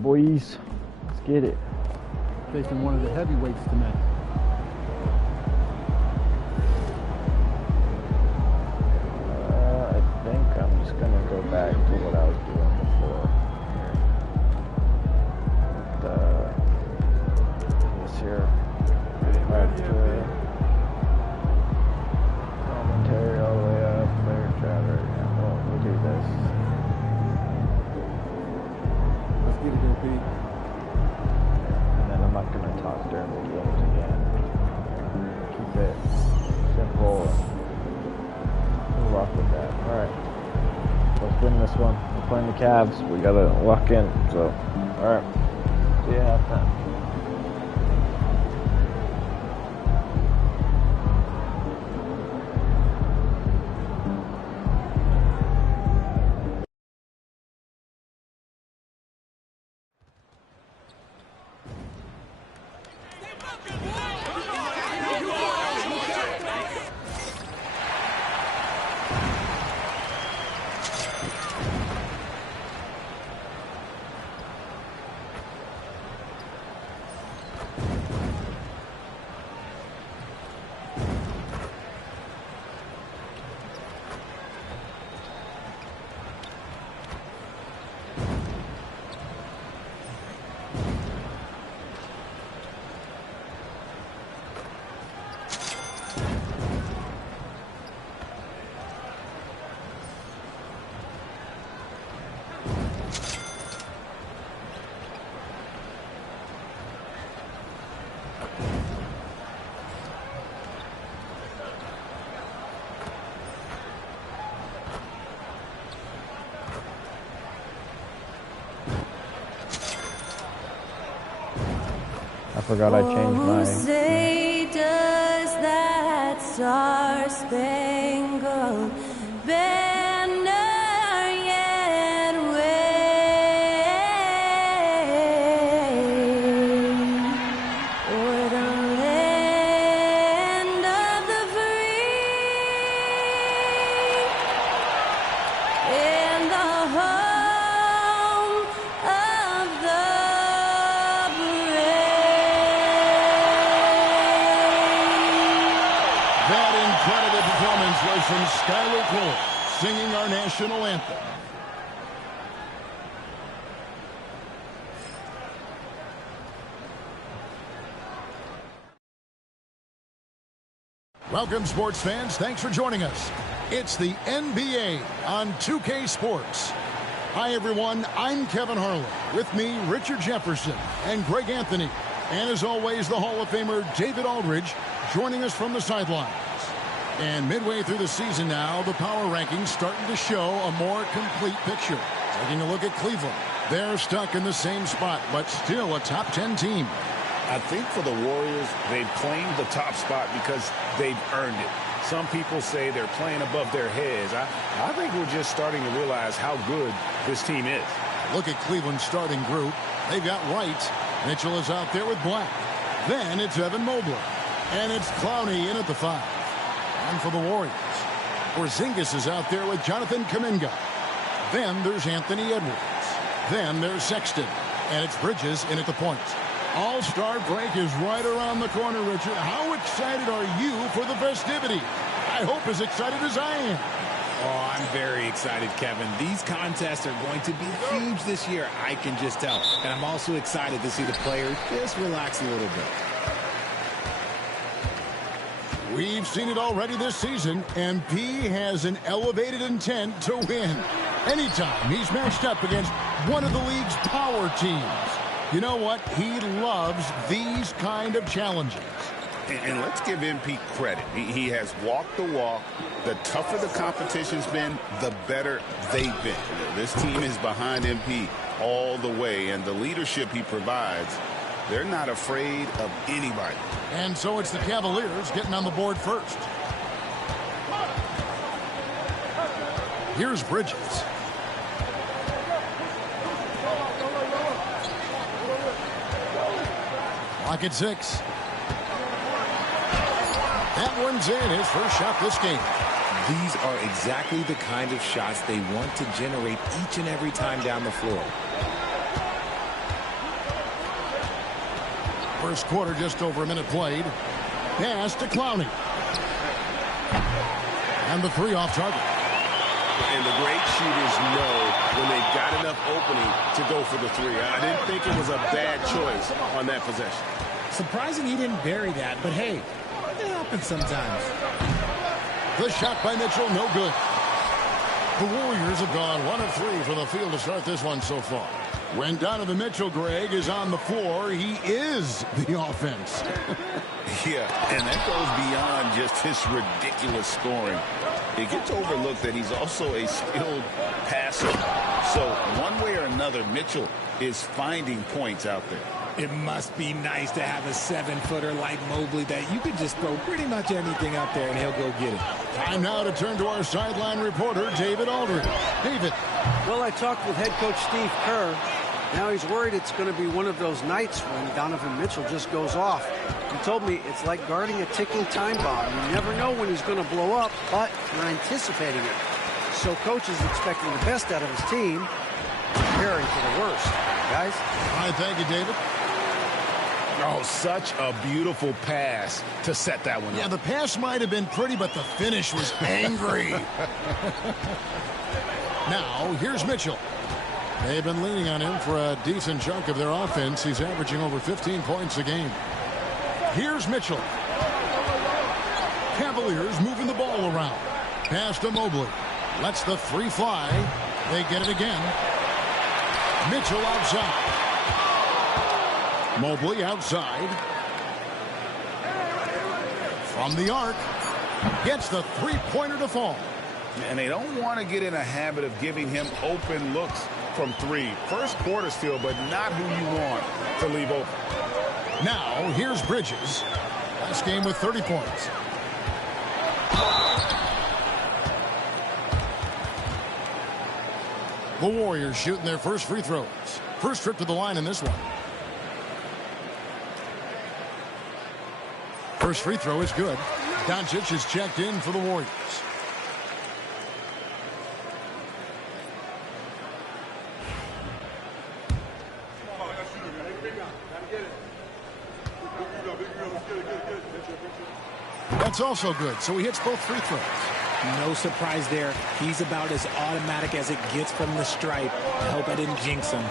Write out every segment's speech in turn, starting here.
right, boys. Let's get it. Facing one of the heavyweights tonight. I think I'm just going to go back to what I was doing before. This here. Back to commentary all the way up. Player chatter. Yeah, we'll do this. Let's get it, LP. And then I'm not going to talk during the games again. Keep it simple. We'll rock with that. Alright. Let's win this one. We're playing the Cavs. We got to lock in. So, alright. See you at halftime. I forgot I changed my... Say does that star-spangled banner yet wave o'er the land of the free and the home of the That incredible performance was from Skylar Cole, singing our national anthem. Welcome, sports fans. Thanks for joining us. It's the NBA on 2K Sports. Hi, everyone. I'm Kevin Harlan. With me, Richard Jefferson and Greg Anthony. And as always, the Hall of Famer David Aldridge joining us from the sidelines. And midway through the season now, the power rankings starting to show a more complete picture. Taking a look at Cleveland. They're stuck in the same spot, but still a top 10 team. I think for the Warriors, they've claimed the top spot because they've earned it. Some people say they're playing above their heads. I think we're just starting to realize how good this team is. Look at Cleveland's starting group. They've got Wright. Mitchell is out there with Black. Then it's Evan Mobley. And it's Clowney in at the 5. And for the Warriors, Porzingis is out there with Jonathan Kuminga. Then there's Anthony Edwards. Then there's Sexton. And it's Bridges in at the point. All-Star break is right around the corner, Richard. How excited are you for the festivity? I hope as excited as I am. Oh, I'm very excited, Kevin. These contests are going to be huge this year, I can just tell. And I'm also excited to see the players just relax a little bit. We've seen it already this season, and P has an elevated intent to win. Anytime he's matched up against one of the league's power teams. You know what? He loves these kind of challenges. And let's give MP credit. He has walked the walk. The tougher the competition's been, the better they've been. This team is behind MP all the way, and the leadership he provides, they're not afraid of anybody. And so it's the Cavaliers getting on the board first. Here's Bridges. Clock at 6. That one's in, his first shot this game. These are exactly the kind of shots they want to generate each and every time down the floor. First quarter, just over a minute played. Pass to Clowney. And the three off target. And the great shooters know when they've got enough opening to go for the three. I didn't think it was a bad choice on that possession. Surprising he didn't bury that, but hey, it happens sometimes. The shot by Mitchell, no good. The Warriors have gone 1 of 3 from the field to start this one so far. When Donovan Mitchell, Greg, is on the floor, he is the offense. Yeah, and that goes beyond just his ridiculous scoring. It gets overlooked that he's also a skilled passer. So one way or another, Mitchell is finding points out there. It must be nice to have a 7-footer like Mobley that you can just throw pretty much anything out there and he'll go get it. Time now to turn to our sideline reporter, David Aldridge. David. Well, I talked with head coach Steve Kerr. Now he's worried it's going to be one of those nights when Donovan Mitchell just goes off. He told me it's like guarding a ticking time bomb. You never know when he's going to blow up, but you're anticipating it. So coach is expecting the best out of his team, preparing for the worst. Guys? All right, thank you, David. Oh, such a beautiful pass to set that one up. Yeah, the pass might have been pretty, but the finish was angry. Now, here's Mitchell. They've been leaning on him for a decent chunk of their offense. He's averaging over 15 points a game. Here's Mitchell. Cavaliers moving the ball around. Pass to Mobley. Lets the three fly. They get it again. Mitchell outside. Mobley outside. From the arc. Gets the three-pointer to fall. And they don't want to get in a habit of giving him open looks from three. First quarter still, but not who you want to leave open. Now, here's Bridges. Last game with 30 points. The Warriors shooting their first free throws. First trip to the line in this one. First free throw is good. Doncic is checked in for the Warriors. That's also good, so he hits both free throws. No surprise there. He's about as automatic as it gets from the stripe. I hope I didn't jinx him.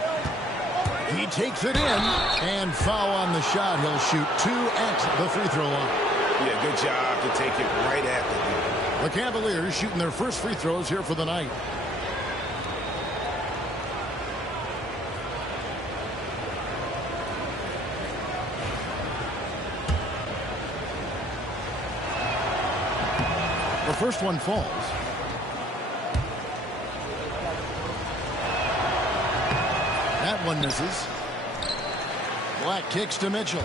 He takes it in, and foul on the shot. He'll shoot 2 at the free throw line. Yeah, good job to take it right at the net. The Cavaliers shooting their first free throws here for the night. The first one falls. That one misses. Black kicks to Mitchell.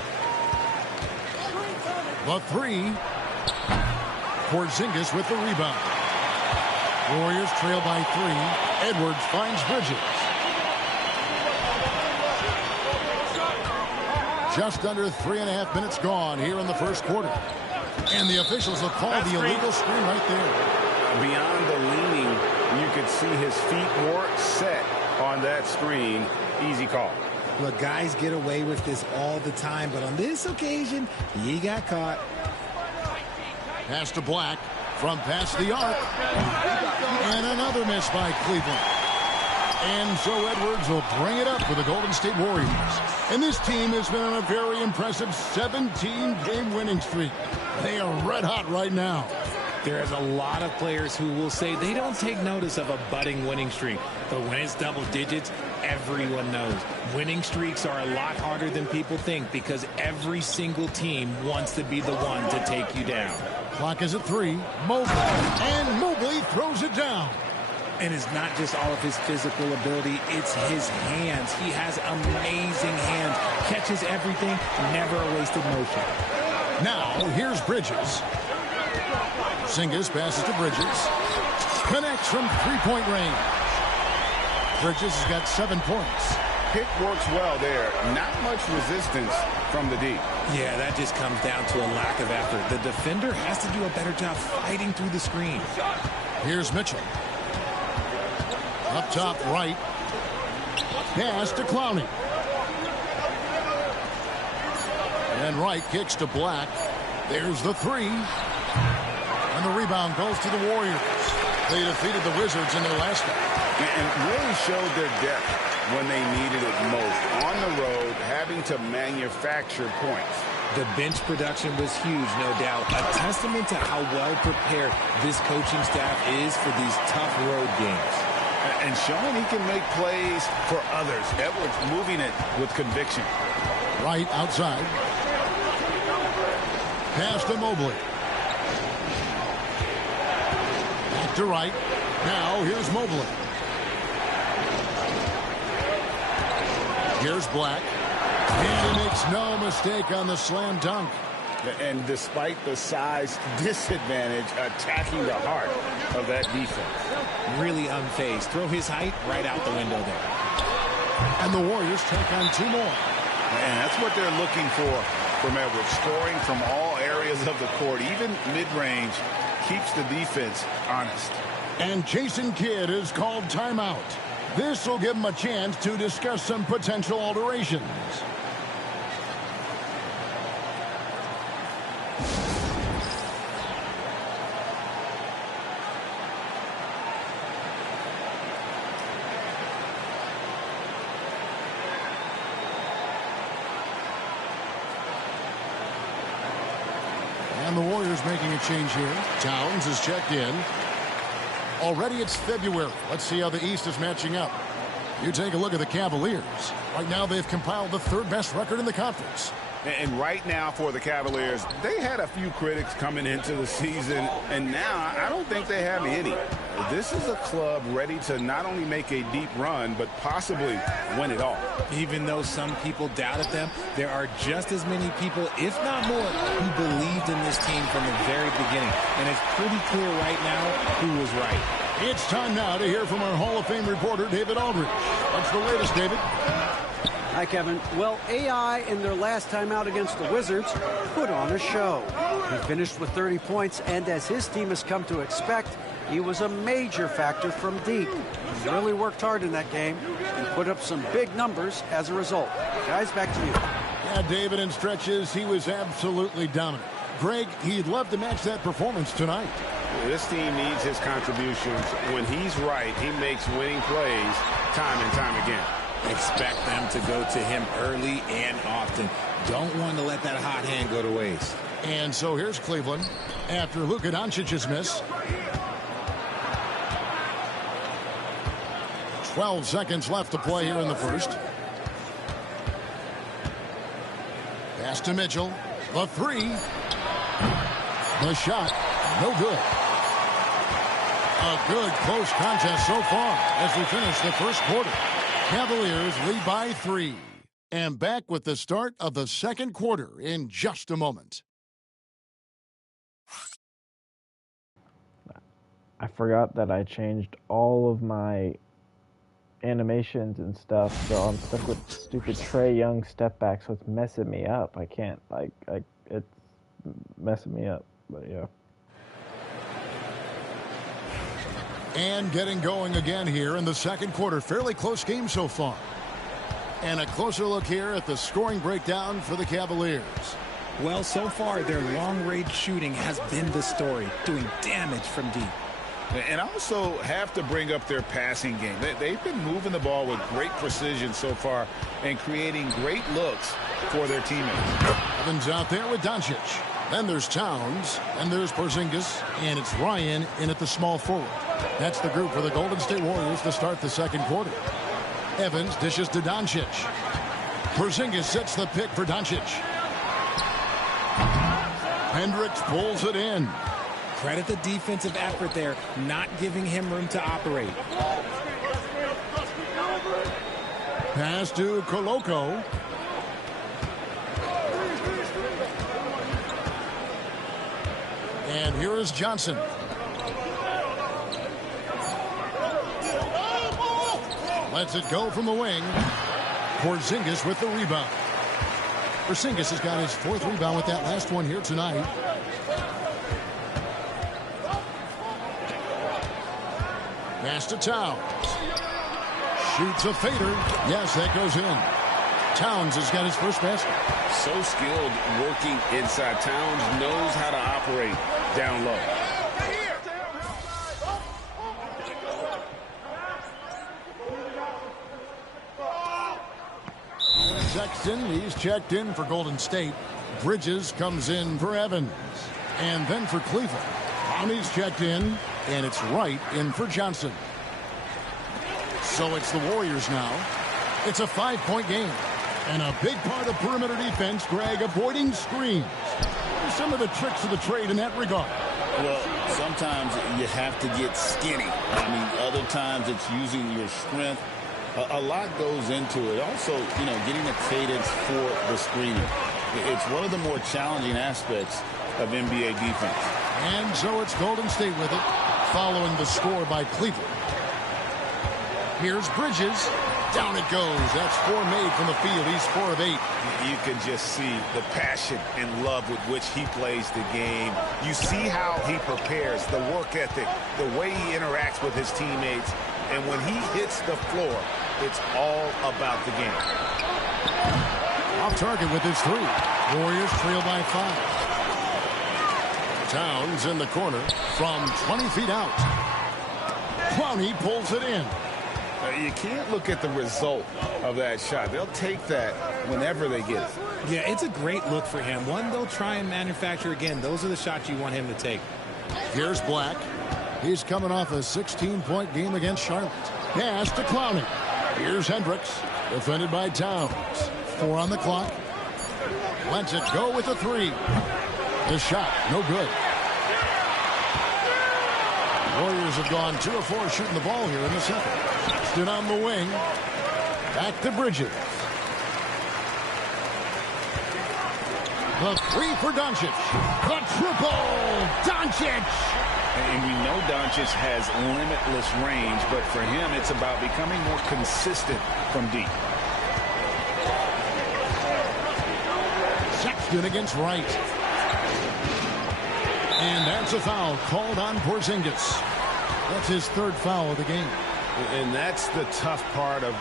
The three. Porzingis with the rebound. Warriors trail by 3. Edwards finds Bridges. Just under 3.5 minutes gone here in the first quarter. And the officials have called the illegal screen right there. Beyond the leaning, you could see his feet more set on that screen. Easy call. Look, guys get away with this all the time, but on this occasion, he got caught. Pass to Black from past the arc. And another miss by Cleveland. And so Edwards will bring it up for the Golden State Warriors. And this team has been on a very impressive 17-game winning streak. They are red hot right now. There's a lot of players who will say they don't take notice of a budding winning streak. But when it's double digits, everyone knows. Winning streaks are a lot harder than people think because every single team wants to be the one to take you down. Clock is at 3. Mobley. And Mobley throws it down. And it's not just all of his physical ability, it's his hands. He has amazing hands. Catches everything, never a wasted motion. Now, here's Bridges. Porzingis passes to Bridges. Connects from three-point range. Bridges has got 7 points. Pick works well there. Not much resistance from the D. Yeah, that just comes down to a lack of effort. The defender has to do a better job fighting through the screen. Here's Mitchell. Up top right. Pass to Clowney. And Wright kicks to Black. There's the three. And the rebound goes to the Warriors. They defeated the Wizards in their last game. And really showed their depth when they needed it most. On the road, having to manufacture points. The bench production was huge, no doubt. A testament to how well prepared this coaching staff is for these tough road games. And showing he can make plays for others. Edwards moving it with conviction. Wright outside. Pass to Mobley. Back to Wright. Now here's Mobley. Here's Black. And he makes no mistake on the slam dunk. And despite the size disadvantage, attacking the heart of that defense. Really unfazed. Throw his height right out the window there. And the Warriors take on two more. And that's what they're looking for from Edwards. Scoring from all areas of the court, even mid-range, keeps the defense honest. And Jason Kidd is called timeout. This will give him a chance to discuss some potential alterations. And the Warriors making a change here. Towns is checked in. Already it's February. Let's see how the East is matching up. You take a look at the Cavaliers. Right now they've compiled the third best record in the conference. And right now for the Cavaliers, they had a few critics coming into the season, and now I don't think they have any. This is a club ready to not only make a deep run, but possibly win it all. Even though some people doubted them, there are just as many people, if not more, who believed in this team from the very beginning. And it's pretty clear right now who was right. It's time now to hear from our Hall of Fame reporter, David Aldridge. What's the latest, David? Hi, Kevin. Well, AI in their last time out against the Wizards put on a show. He finished with 30 points, and as his team has come to expect, he was a major factor from deep. He really worked hard in that game and put up some big numbers as a result. Guys, back to you. Yeah, David, in stretches, he was absolutely dominant. Greg, he'd love to match that performance tonight. This team needs his contributions. When he's right, he makes winning plays time and time again. Expect them to go to him early and often. Don't want to let that hot hand go to waste. And so here's Cleveland after Luka Doncic's miss. 12 seconds left to play here in the first. Pass to Mitchell. The three. The shot. No good. A good close contest so far as we finish the first quarter. Cavaliers lead by 3. And back with the start of the second quarter in just a moment. I forgot that I changed all of my animations and stuff, so I'm stuck with stupid Trae Young step back, so it's messing me up. I can't, it's messing me up, but yeah. And getting going again here in the second quarter. Fairly close game so far. And a closer look here at the scoring breakdown for the Cavaliers. Well, so far, their long-range shooting has been the story, doing damage from deep. And also have to bring up their passing game. They've been moving the ball with great precision so far and creating great looks for their teammates. Evans out there with Doncic. Then there's Towns. Then there's Porzingis. And it's Ryan in at the small forward. That's the group for the Golden State Warriors to start the second quarter. Evans dishes to Doncic. Porzingis sets the pick for Doncic. Hendricks pulls it in. Credit the defensive effort there, not giving him room to operate. Pass to Koloko. And here is Johnson. Lets it go from the wing. Porzingis with the rebound. Porzingis has got his 4th rebound with that last one here tonight. Pass to Towns. Shoots a fader. Yes, that goes in. Towns has got his first basket. So skilled working inside. Towns knows how to operate down low. Sexton, he's checked in for Golden State. Bridges comes in for Evans. And then for Cleveland, Clowney's checked in, and it's Wright in for Johnson. So it's the Warriors now. It's a 5-point game. And a big part of perimeter defense, Greg, avoiding screens. Some of the tricks of the trade in that regard. Well, sometimes you have to get skinny. I mean, other times it's using your strength. A lot goes into it. Also, you know, getting a cadence for the screening. It's one of the more challenging aspects of NBA defense. And so it's Golden State with it, following the score by Cleveland. Here's Bridges. Down it goes. That's 4 made from the field. He's 4 of 8. You can just see the passion and love with which he plays the game. You see how he prepares, the work ethic, the way he interacts with his teammates. And when he hits the floor, it's all about the game. Off target with his 3. Warriors trail by 5. Towns in the corner from 20 feet out. Clowney pulls it in. You can't look at the result of that shot. They'll take that whenever they get it. Yeah, it's a great look for him. One they'll try and manufacture again. Those are the shots you want him to take. Here's Black. He's coming off a 16-point game against Charlotte. Pass to Clowney. Here's Hendricks. Defended by Towns. 4 on the clock. Lets it go with a 3. The shot, no good. Warriors have gone 2 of 4 shooting the ball here in the second. Stood on the wing. Back to Bridges. The 3 for Doncic. The triple. Doncic. And we know Doncic has limitless range, but for him, it's about becoming more consistent from deep. Sexton against Wright. And that's a foul called on Porzingis. That's his 3rd foul of the game. And that's the tough part of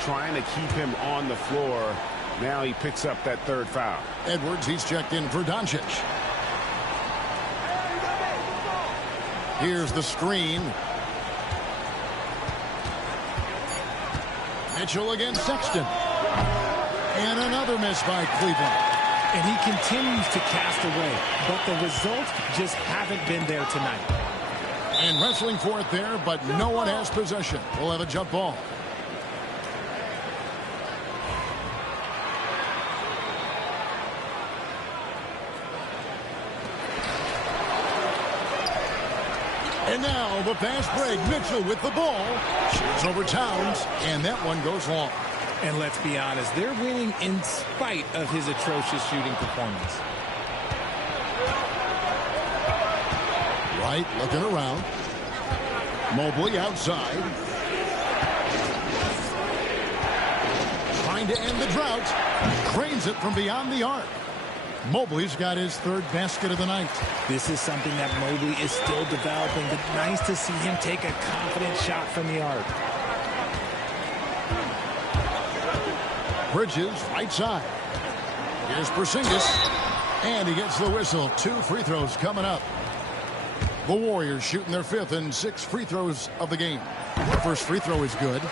trying to keep him on the floor. Now he picks up that 3rd foul. Edwards, he's checked in for Doncic. Here's the screen. Mitchell against Sexton. And another miss by Cleveland. And he continues to cast away, but the results just haven't been there tonight. And wrestling for it there, but no one has possession. We'll have a jump ball. And now the fast break. Mitchell with the ball. Shoots over Towns, and that one goes long. And let's be honest, they're winning in spite of his atrocious shooting performance. Wright looking around. Mobley outside. Trying to end the drought. Cranes it from beyond the arc. Mobley's got his 3rd basket of the night. This is something that Mobley is still developing, but nice to see him take a confident shot from the arc. Bridges, right side. Here's Porzingis. And he gets the whistle. 2 free throws coming up. The Warriors shooting their 5th and 6 free throws of the game. The first free throw is good.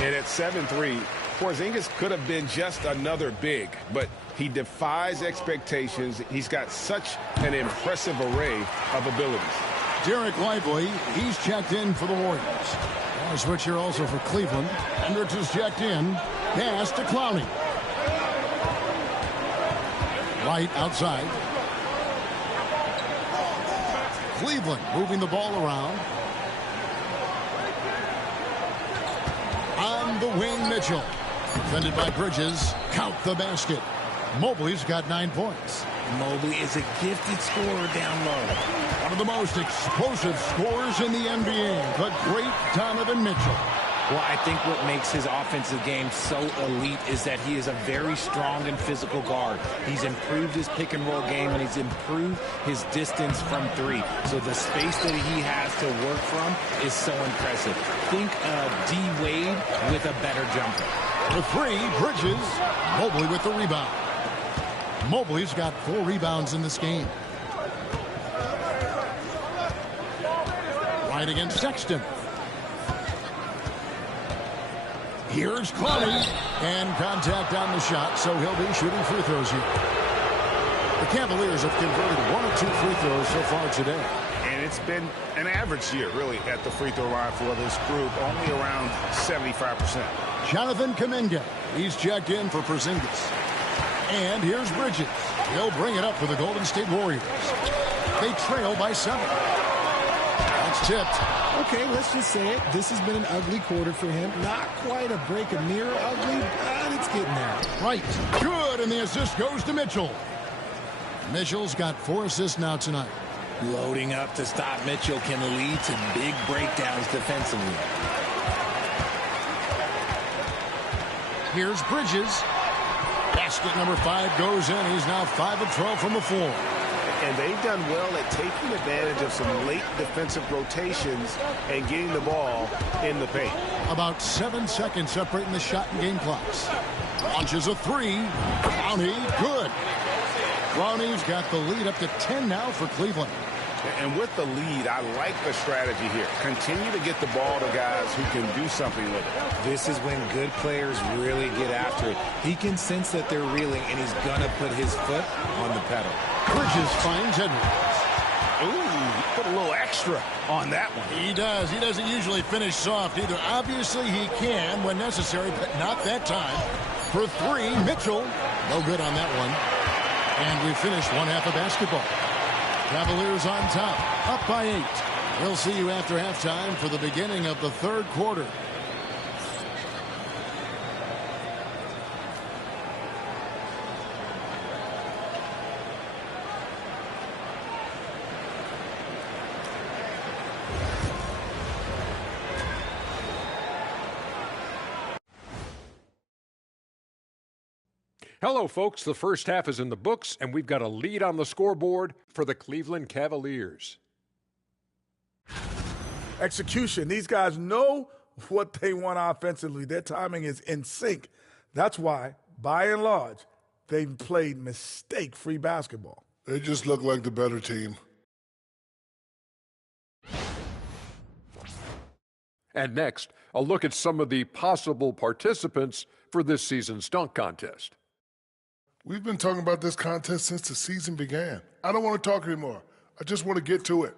And at 7-3, Porzingis could have been just another big, but he defies expectations. He's got such an impressive array of abilities. Derek Lively, he's checked in for the Warriors. A switch here also for Cleveland. Hendricks is checked in. Pass to Clowney. Wright outside. Cleveland moving the ball around. On the wing, Mitchell. Defended by Bridges. Count the basket. Mobley's got 9 points. Mobley is a gifted scorer down low. One of the most explosive scorers in the NBA, the great Donovan Mitchell. Well, I think what makes his offensive game so elite is that he is a very strong and physical guard. He's improved his pick-and-roll game, and he's improved his distance from 3. So the space that he has to work from is so impressive. Think of D. Wade with a better jumper. For three, Bridges. Mobley with the rebound. Mobley's got 4 rebounds in this game. Right against Sexton. Here's Clowney. And contact on the shot, so he'll be shooting free throws here. The Cavaliers have converted 1 of 2 free throws so far today. And it's been an average year, really, at the free throw line for this group, only around 75%. Jonathan Kuminga. He's checked in for Porzingis. And here's Bridges. He'll bring it up for the Golden State Warriors. They trail by 7. That's tipped. Okay, let's just say it. This has been an ugly quarter for him. Not quite a break a mirror ugly, but it's getting there. Right. Good, and the assist goes to Mitchell. Mitchell's got 4 assists now tonight. Loading up to stop Mitchell can lead to big breakdowns defensively. Here's Bridges. Basket number 5 goes in. He's now 5 of 12 from the floor. And they've done well at taking advantage of some late defensive rotations and getting the ball in the paint. About 7 seconds separating the shot and game clocks. Launches a 3. Clowney, good. Clowney's got the lead up to 10 now for Cleveland. And with the lead, I like the strategy here. Continue to get the ball to guys who can do something with it. This is when good players really get after it. He can sense that they're reeling, and he's going to put his foot on the pedal. Bridges finds Edwards. Ooh, put a little extra on that one. He does. He doesn't usually finish soft either. Obviously, he can when necessary, but not that time. For 3, Mitchell. No good on that one. And we finish one half of basketball. Cavaliers on top, up by 8. We'll see you after halftime for the beginning of the 3rd quarter. Hello, folks. The first half is in the books, and we've got a lead on the scoreboard for the Cleveland Cavaliers. Execution. These guys know what they want offensively. Their timing is in sync. That's why, by and large, they've played mistake-free basketball. They just look like the better team. And next, a look at some of the possible participants for this season's dunk contest. We've been talking about this contest since the season began. I don't want to talk anymore. I just want to get to it.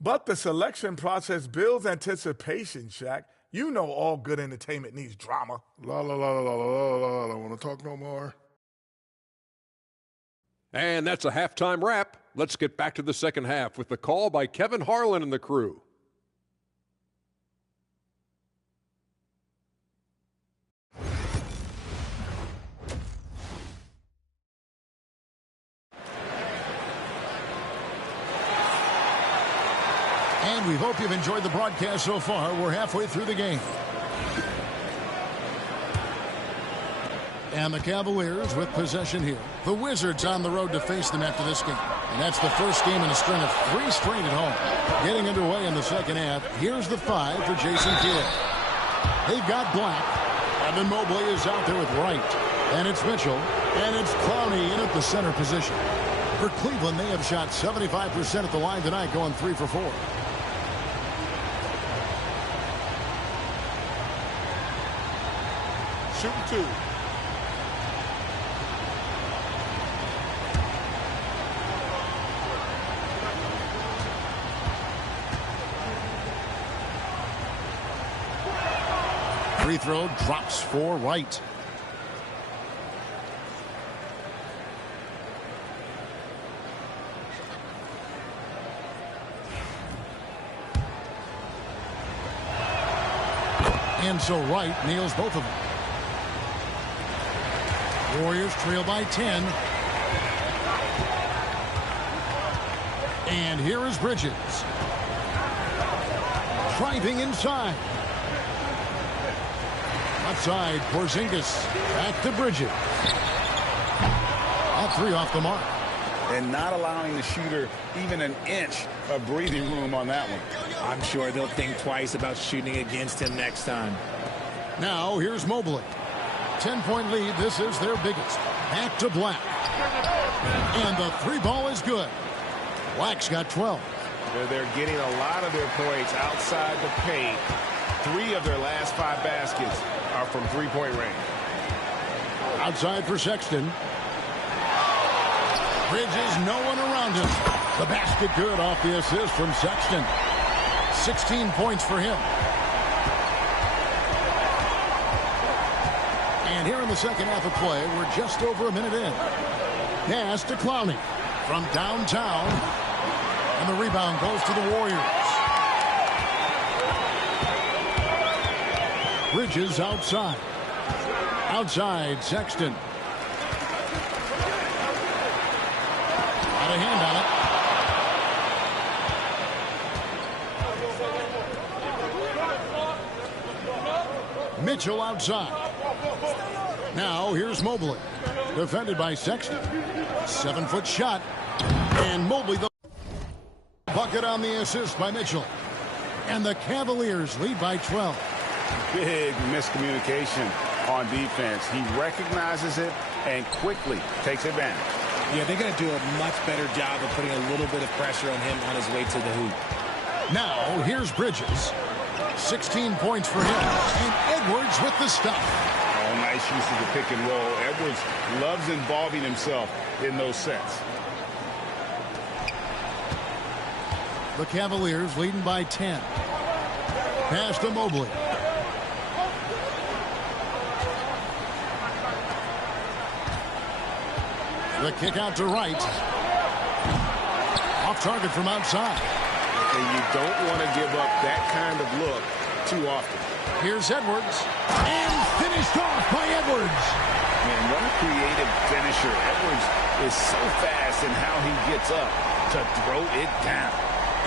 But the selection process builds anticipation, Shaq. You know all good entertainment needs drama. La la la la la la la. I don't want to talk no more. And that's a halftime wrap. Let's get back to the second half with the call by Kevin Harlan and the crew. And we hope you've enjoyed the broadcast so far. We're halfway through the game. And the Cavaliers with possession here. The Wizards on the road to face them after this game. And that's the first game in a string of 3 straight at home. Getting underway in the second half. Here's the 5 for Jason Kidd. They've got Black. Evan Mobley is out there with Wright. And it's Mitchell. And it's Clowney in at the center position. For Cleveland, they have shot 75% at the line tonight, going 3 for 4. Shooting 2. Free throw drops for Wright. And so Wright nails both of them. Warriors trail by 10. And here is Bridges. Driving inside. Outside, Porzingis. Back to Bridges. All 3 off the mark. And not allowing the shooter even an inch of breathing room on that one. I'm sure they'll think twice about shooting against him next time. Now here's Mobley. 10-point lead. This is their biggest. Back to Black. And the three ball is good. Black's got 12. They're getting a lot of their points outside the paint. 3 of their last 5 baskets are from three-point range. Outside for Sexton. Bridges, no one around him. The basket good off the assist from Sexton. 16 points for him. And here in the second half of play, we're just over a minute in. Pass to Clowney from downtown. And the rebound goes to the Warriors. Bridges outside. Outside, Sexton. Got a hand on it. Mitchell outside. Now here's Mobley. Defended by Sexton. 7-foot shot. And Mobley the bucket on the assist by Mitchell. And the Cavaliers lead by 12. Big miscommunication on defense. He recognizes it and quickly takes advantage. Yeah, they're going to do a much better job of putting a little bit of pressure on him on his way to the hoop. Now, here's Bridges. 16 points for him. And Edwards with the stop. Oh, nice use of the pick and roll. Edwards loves involving himself in those sets. The Cavaliers leading by 10. Pass to Mobley. The kick out to Wright. Off target from outside. And you don't want to give up that kind of look too often. Here's Edwards. And finished off by Edwards. Man, what a creative finisher. Edwards is so fast in how he gets up to throw it down.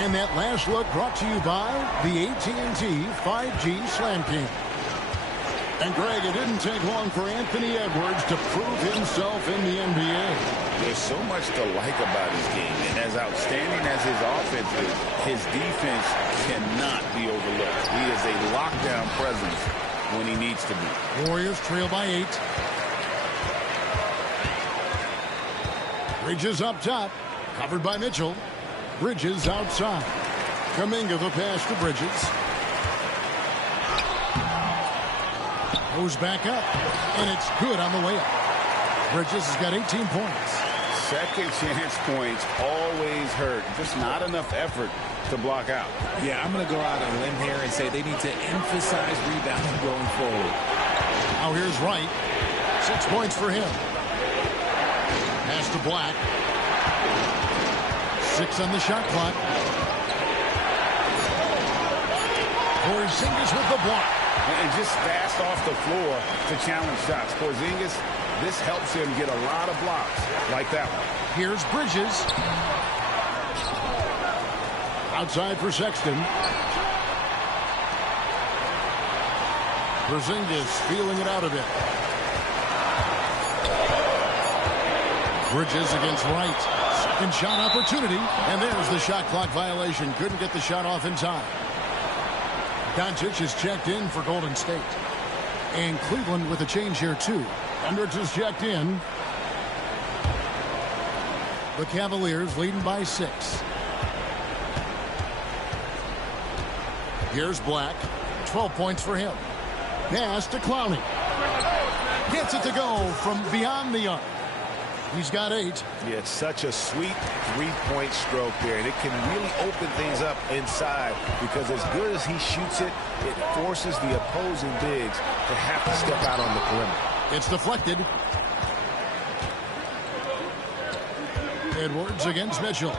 And that last look brought to you by the AT&T 5G Slam King. And, Greg, it didn't take long for Anthony Edwards to prove himself in the NBA. There's so much to like about his game. And as outstanding as his offense is, his defense cannot be overlooked. He is a lockdown presence when he needs to be. Warriors trail by 8. Bridges up top. Covered by Mitchell. Bridges outside. Kuminga the pass to Bridges. Goes back up, and it's good on the way up. Bridges has got 18 points. Second chance points always hurt. Just not enough effort to block out. Yeah, I'm going to go out on a limb here and say they need to emphasize rebounding going forward. Now here's Wright. 6 points for him. Pass to Black. 6 on the shot clock. Porzingis with the block. And just fast off the floor to challenge shots. Porzingis, this helps him get a lot of blocks like that one. Here's Bridges. Outside for Sexton. Porzingis feeling it out a bit. Bridges against Wright. Second shot opportunity. And there's the shot clock violation. Couldn't get the shot off in time. Doncic is checked in for Golden State. And Cleveland with a change here, too. Hendricks is checked in. The Cavaliers leading by 6. Here's Black. 12 points for him. Pass to Clowney. Gets it to go from beyond the arc. He's got 8. Yeah, it's such a sweet three-point stroke there. And it can really open things up inside because as good as he shoots it, it forces the opposing bigs to have to step out on the perimeter. It's deflected. Edwards against Mitchell.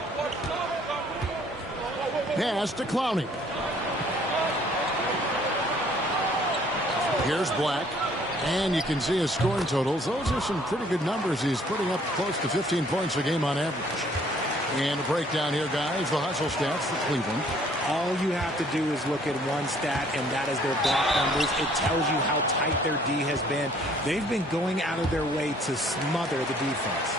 Pass to Clowney. Here's Black. And you can see his scoring totals. Those are some pretty good numbers. He's putting up close to 15 points a game on average. And a breakdown here, guys. The hustle stats for Cleveland. All you have to do is look at one stat, and that is their block numbers. It tells you how tight their D has been. They've been going out of their way to smother the defense.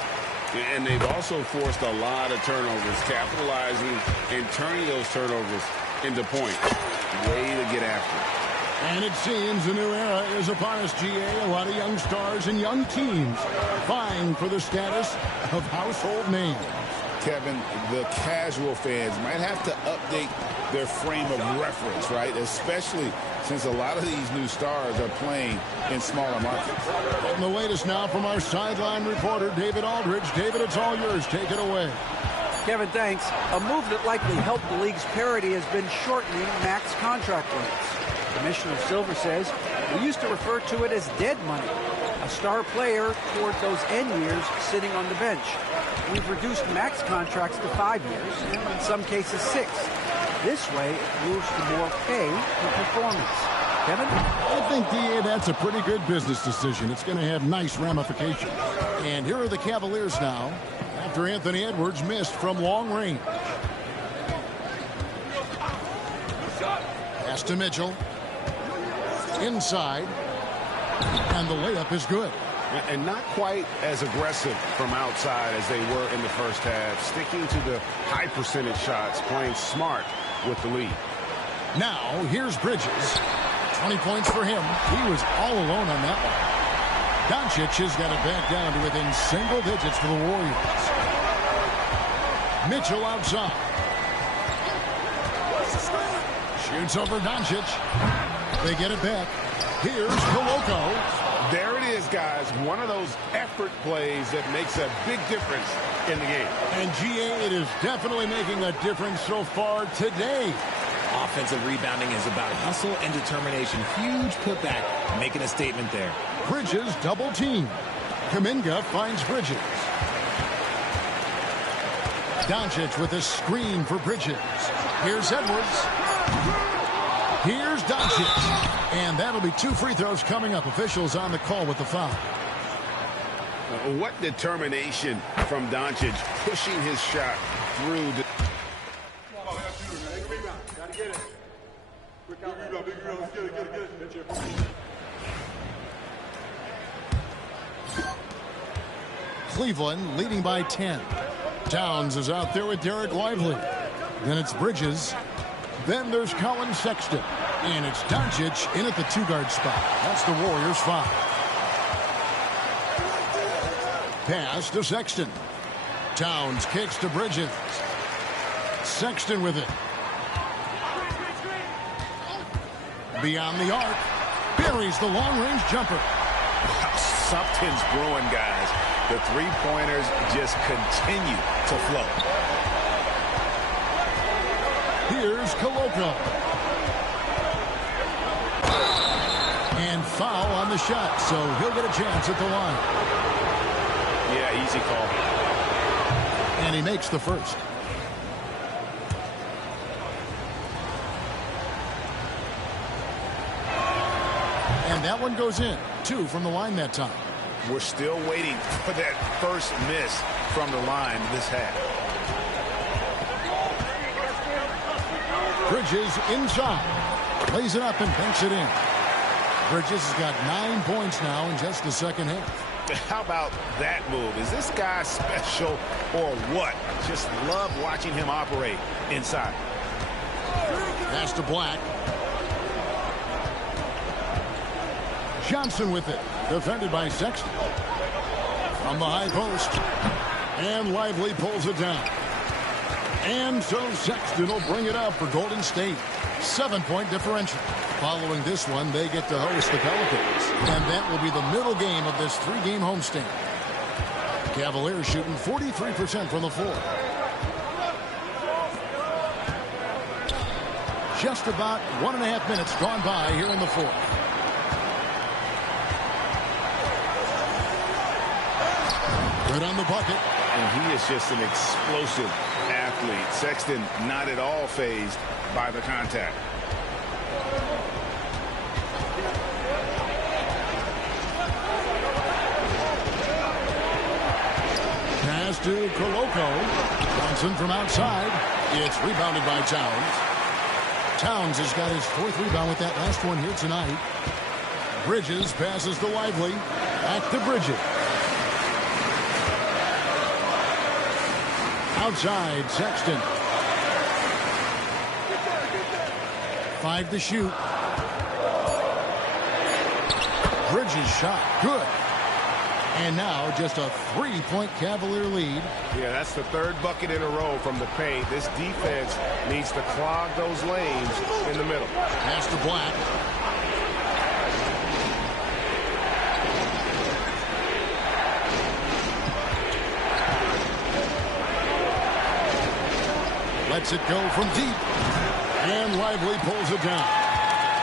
And they've also forced a lot of turnovers, capitalizing and turning those turnovers into points. Way to get after it. And it seems a new era is upon us, GA. A lot of young stars and young teams vying for the status of household names. Kevin, the casual fans might have to update their frame of reference, right? Especially since a lot of these new stars are playing in smaller markets. And the latest now from our sideline reporter, David Aldridge. David, it's all yours. Take it away. Kevin, thanks. A move that likely helped the league's parity has been shortening max contract limits. Commissioner Silver says we used to refer to it as dead money, a star player toward those end years sitting on the bench. We've reduced max contracts to 5 years, and in some cases 6. This way, it moves to more pay for performance. Kevin? I think, DA, that's a pretty good business decision. It's going to have nice ramifications. And here are the Cavaliers now, after Anthony Edwards missed from long range. Pass to Mitchell. Inside. And the layup is good. And not quite as aggressive from outside as they were in the first half. Sticking to the high percentage shots, playing smart with the lead. Now, here's Bridges. 20 points for him. He was all alone on that one. Doncic has got it back down to within single digits for the Warriors. Mitchell outside. Shoots over Doncic. They get it back. Here's Koloko. There it is, guys. One of those effort plays that makes a big difference in the game. And GA, it is definitely making a difference so far today. Offensive rebounding is about hustle and determination. Huge putback, making a statement there. Bridges double team. Kuminga finds Bridges. Doncic with a screen for Bridges. Here's Edwards. Here's Doncic. And that'll be 2 free throws coming up. Officials on the call with the foul. What determination from Doncic, pushing his shot through the... Cleveland leading by 10. Towns is out there with Derek Lively. Then it's Bridges. Then there's Colin Sexton. And it's Doncic in at the 2-guard spot. That's the Warriors' foul. Pass to Sexton. Towns kicks to Bridges. Sexton with it. Beyond the arc. Buries the long-range jumper. Something's brewing, guys. The three-pointers just continue to flow. Here's Koloko. And foul on the shot, so he'll get a chance at the line. Yeah, easy call. And he makes the first. And that one goes in. 2 from the line that time. We're still waiting for that first miss from the line this half. Bridges inside. Plays it up and banks it in. Bridges has got 9 points now in just the second half. How about that move? Is this guy special or what? Just love watching him operate inside. Pass to Black. Johnson with it. Defended by Sexton. From the high post. And Lively pulls it down. And so Sexton will bring it up for Golden State. 7-point differential. Following this one, they get to host the Pelicans. And that will be the middle game of this 3-game homestand. Cavaliers shooting 43% from the floor. Just about 1.5 minutes gone by here in the fourth. Good on the bucket. And he is just an explosive athlete. Sexton not at all fazed by the contact. Pass to Koloko. Johnson from outside. It's rebounded by Towns. Towns has got his 4th rebound with that last one here tonight. Bridges passes to Lively. Back to Bridges. Outside, Sexton. 5 to shoot. Bridges' shot. Good. And now just a 3-point Cavalier lead. Yeah, that's the third bucket in a row from the paint. This defense needs to clog those lanes in the middle. Pass to Black. Lets it go from deep. And Lively pulls it down.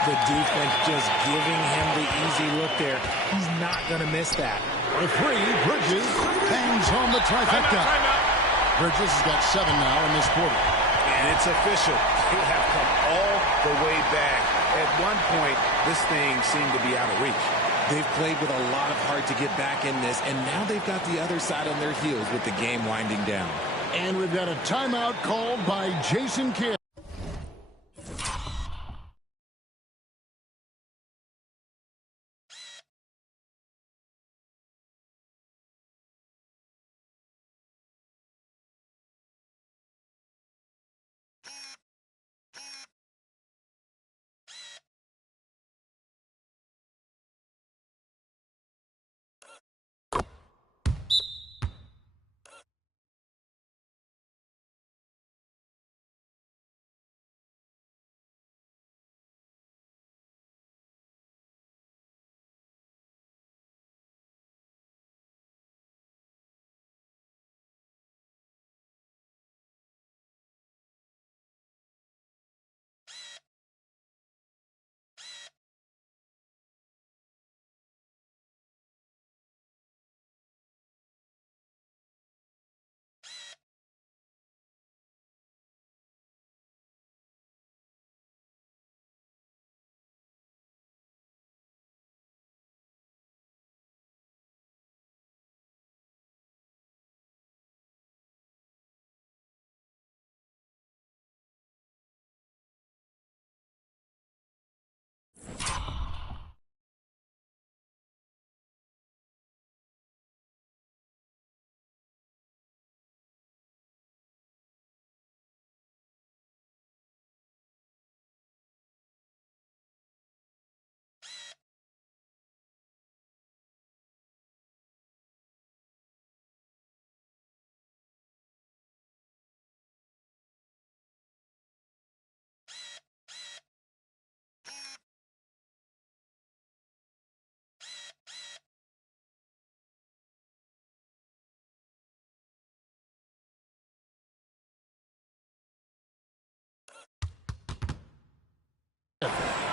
The defense just giving him the easy look there. He's not going to miss that. For three, Bridges bangs home the trifecta. Bridges has got 7 now in this quarter. And it's official. They have come all the way back. At one point, this thing seemed to be out of reach. They've played with a lot of heart to get back in this, and now they've got the other side on their heels with the game winding down. And we've got a timeout called by Jason Kidd.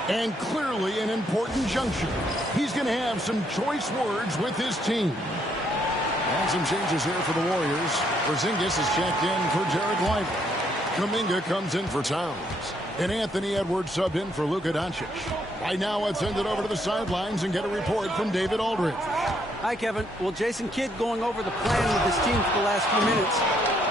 And clearly an important juncture. He's going to have some choice words with his team. And some changes here for the Warriors. Porzingis is checked in for Jared Lively. Kuminga comes in for Towns. And Anthony Edwards subbed in for Luka Doncic. Right now, let's send it over to the sidelines and get a report from David Aldridge. Hi, Kevin. Well, Jason Kidd going over the plan with his team for the last few minutes.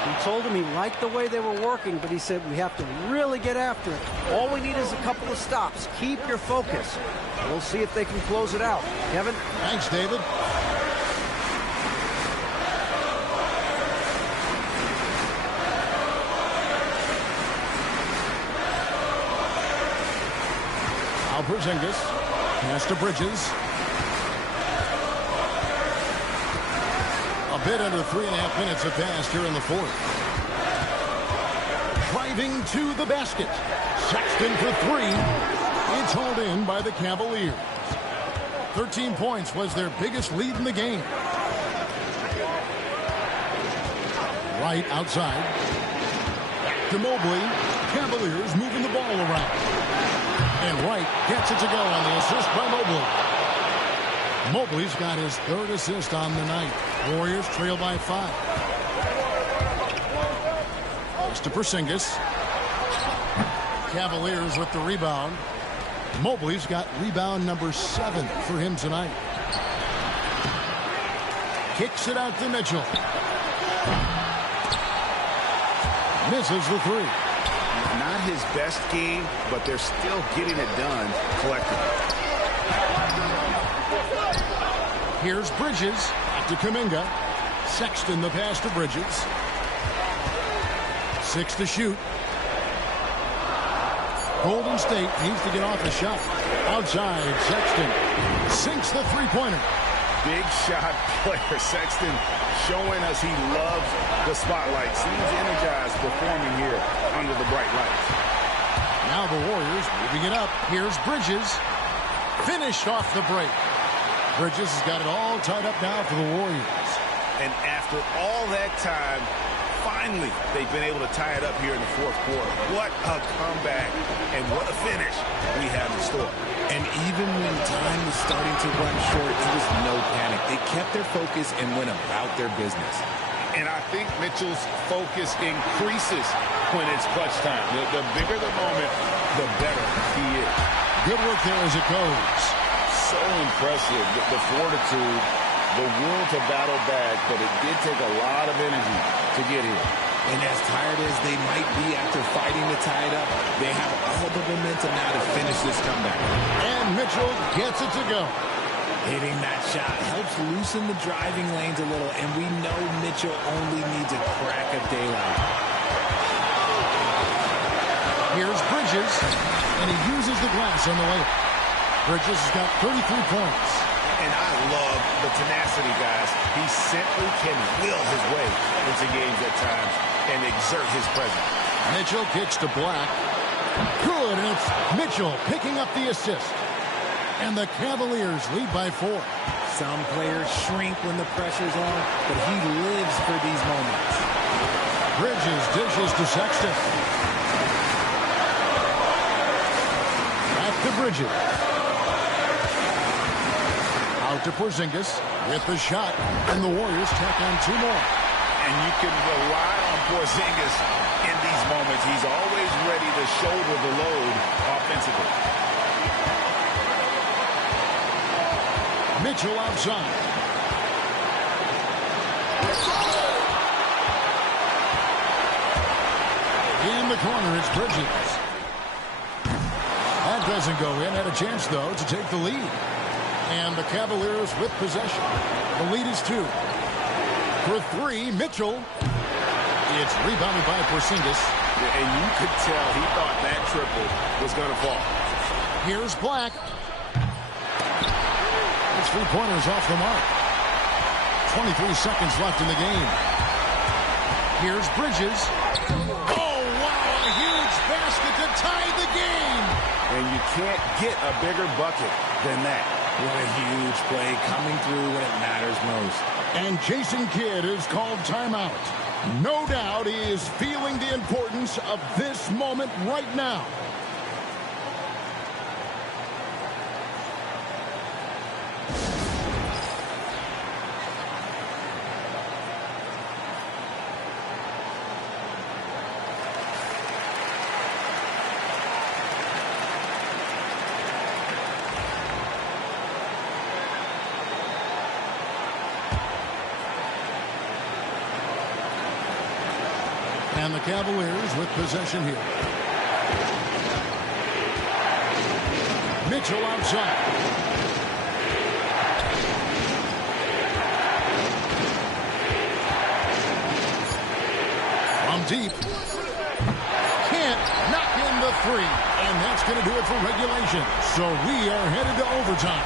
He told him he liked the way they were working, but he said we have to really get after it. All we need is a couple of stops. Keep your focus. We'll see if they can close it out. Kevin? Thanks, David. Now Porzingis. Pass to Bridges. A bit under 3.5 minutes have passed here in the fourth. Driving to the basket. Sexton for three. It's hauled in by the Cavaliers. 13 points was their biggest lead in the game. Right outside. Back to Mobley. Cavaliers moving the ball around. And Wright gets it to go on the assist by Mobley. Mobley's got his third assist on the night. Warriors trail by 5. Pass to Porzingis. Cavaliers with the rebound. Mobley's got rebound number 7 for him tonight. Kicks it out to Mitchell. Misses the three. Not his best game, but they're still getting it done collectively. Here's Bridges. Back to Kuminga. Sexton the pass to Bridges. 6 to shoot. Golden State needs to get off a shot. Outside, Sexton sinks the three-pointer. Big shot player. Sexton showing us he loves the spotlight. Seems energized performing here under the bright lights. Now the Warriors moving it up. Here's Bridges. Finished off the break. Bridges has got it all tied up now for the Warriors. And after all that time, finally they've been able to tie it up here in the fourth quarter. What a comeback and what a finish we have in store. And even when time was starting to run short, there was no panic. They kept their focus and went about their business. And I think Mitchell's focus increases when it's clutch time. The bigger the moment, the better he is. Good work there as it goes. So impressive, the fortitude, the will to battle back, but it did take a lot of energy to get here. And as tired as they might be after fighting to tie it up, they have all the momentum now to finish this comeback. And Mitchell gets it to go. Hitting that shot helps loosen the driving lanes a little, and we know Mitchell only needs a crack of daylight. Here's Bridges, and he uses the glass on the layup. Bridges has got 33 points. And I love the tenacity, guys. He simply can will his way into games at times and exert his presence. Mitchell kicks to Black. Good, and it's Mitchell picking up the assist. And the Cavaliers lead by 4. Some players shrink when the pressure's on, but he lives for these moments. Bridges dishes to Sexton. Back to Bridges. Out to Porzingis with the shot, and the Warriors tack on 2 more. And you can rely on Porzingis in these moments. He's always ready to shoulder the load offensively. Mitchell outside. In the corner, it's Bridges. That doesn't go in. Had a chance, though, to take the lead. And the Cavaliers with possession. The lead is 2. For 3, Mitchell. It's rebounded by Porzingis. And you could tell he thought that triple was going to fall. Here's Black. His 3-pointer's off the mark. 23 seconds left in the game. Here's Bridges. Oh, wow, a huge basket to tie the game. And you can't get a bigger bucket than that. What a huge play coming through when it matters most. And Jason Kidd is called timeout. No doubt he is feeling the importance of this moment right now. And the Cavaliers with possession here. Mitchell outside. From deep. Can't knock in the 3. And that's going to do it for regulation. So we are headed to overtime.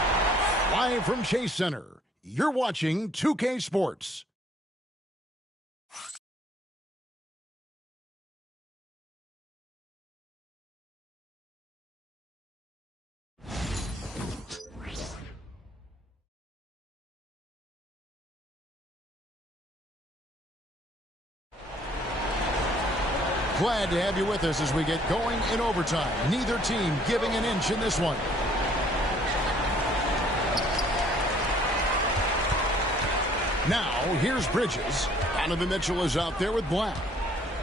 Live from Chase Center, you're watching 2K Sports. Glad to have you with us as we get going in overtime. Neither team giving an inch in this one. Now, here's Bridges. Donovan Mitchell is out there with Black.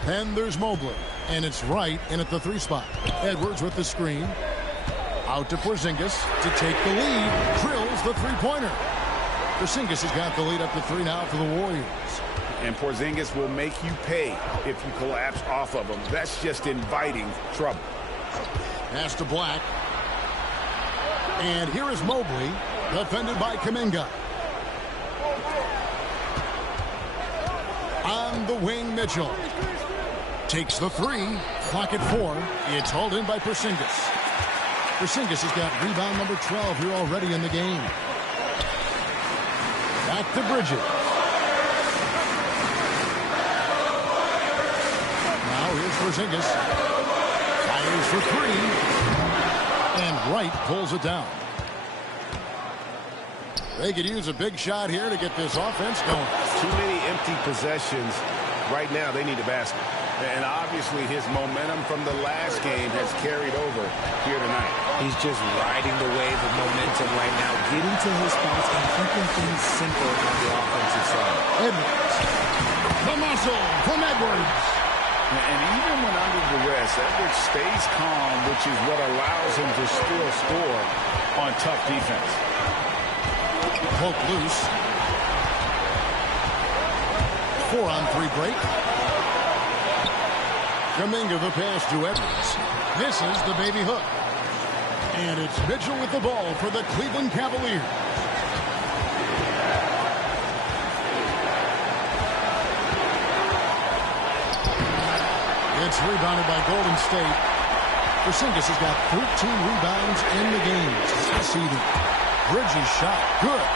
Then there's Mobley. And it's right in at the 3 spot. Edwards with the screen. Out to Porzingis to take the lead. Drills the 3-pointer. Porzingis has got the lead up to 3 now for the Warriors. And Porzingis will make you pay if you collapse off of him. That's just inviting trouble. Pass to Black. And here is Mobley, defended by Kuminga. On the wing, Mitchell. Takes the 3. Clock at 4. It's hauled in by Porzingis. Porzingis has got rebound number 12 here already in the game. Back to Bridges. Now here's Porzingis. Fires for three. And Wright pulls it down. They could use a big shot here to get this offense going. Too many empty possessions. Right now, they need a basket. And obviously, his momentum from the last game has carried over here tonight. He's just riding the wave of momentum right now, getting to his spots and keeping things simple on the offensive side. Edwards. The muscle from Edwards. And even when under duress, Edwards stays calm, which is what allows him to still score on tough defense. Poke loose. 4-on-3 break. Kuminga the pass to Edwards. Misses the baby hook. And it's Mitchell with the ball for the Cleveland Cavaliers. It's rebounded by Golden State. Porzingis has got 13 rebounds in the game. Succeeding. Bridges shot. Good.